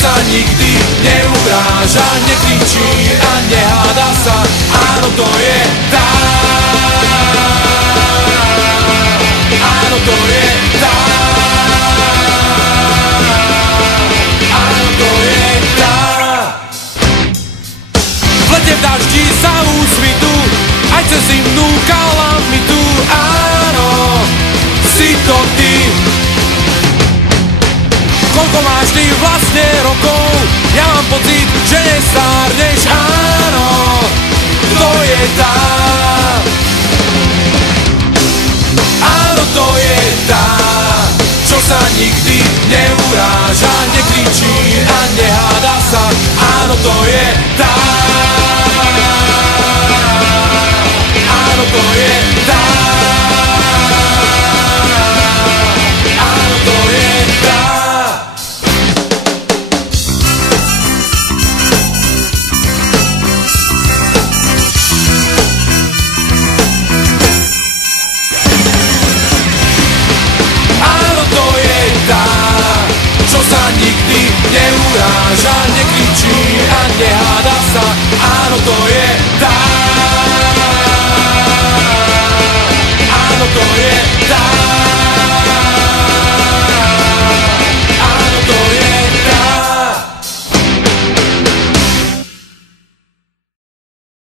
sa nikdy neuráža, nekričí a neháda sa. Áno, to je tá. Áno, to je tá. Áno, to je tá. V lete v daždi sa úsvitu, aj cez zimnú kalamitu. Áno, si to ty. Koľko máš ty vlastne rokov? Ja mám pocit, že nestárneš. Áno, to je tá. Áno, to je tá, čo sa nikdy neuráža, nekričí a neháda sa. Áno, to je tá. Áno, to je tá. Áno, to je tá. Nikdy neuráža, nekričí a neháda sa. Áno, to je